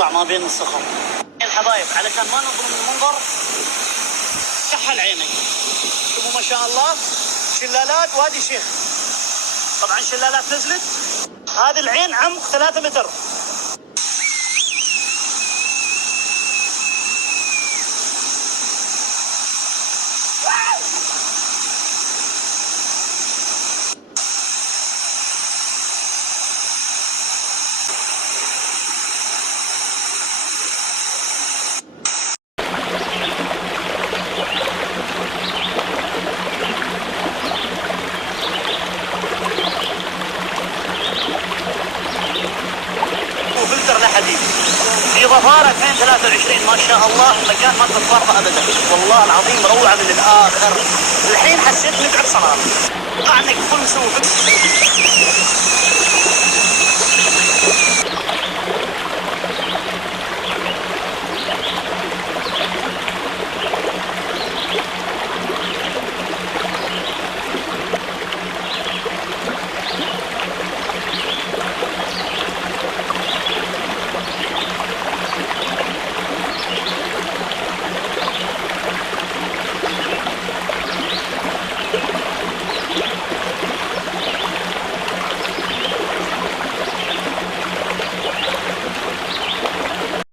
تطلع ما بين الصخر. الحبايب علشان ما نظلم المنظر كحل عينك. شوفوا ما شاء الله شلالات وادي شيخ. طبعا شلالات نزلت. هذه العين عمق 3 متر. في ظفار 2023 ما شاء الله المكان ما تتفرق ابدا، والله العظيم روعه من الاخر. الحين حسيت نقعد صراحه. عنك كل سوق.